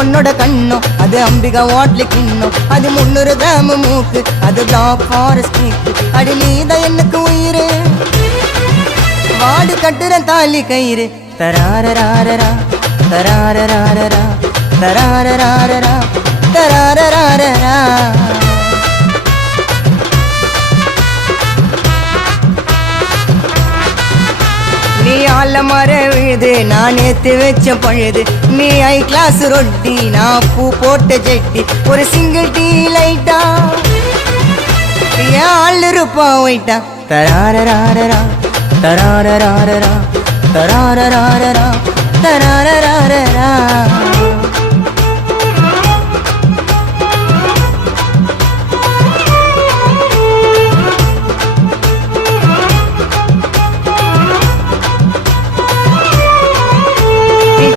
உன்னோட கண்ணோ அது அம்பிகா வாட்லி கிண்ணோ அது 300 கிராம் மூக்கு அது பிளாக் ஃபாரஸ்ட் கேக்கு அடி நீதான் எனக்கு உயிரு வாடு கட்டுற தாலி கயிறு தராரராரரா தராரராரரா தராரராரரா தராரராரரா நீ ஆல மர விழுது நான் ஏத்து வச்ச பழுது நீ ஐ கிளாஸ் ரொட்டி நான் பூ போட்ட ஜெட்டி ஒரு சிங்கிள் டீ லைட்டா ஏன் ஆள் இருப்பா ஒயிட்டா தராரராரரா தராரராரரா தராரராரரா தராரராரரா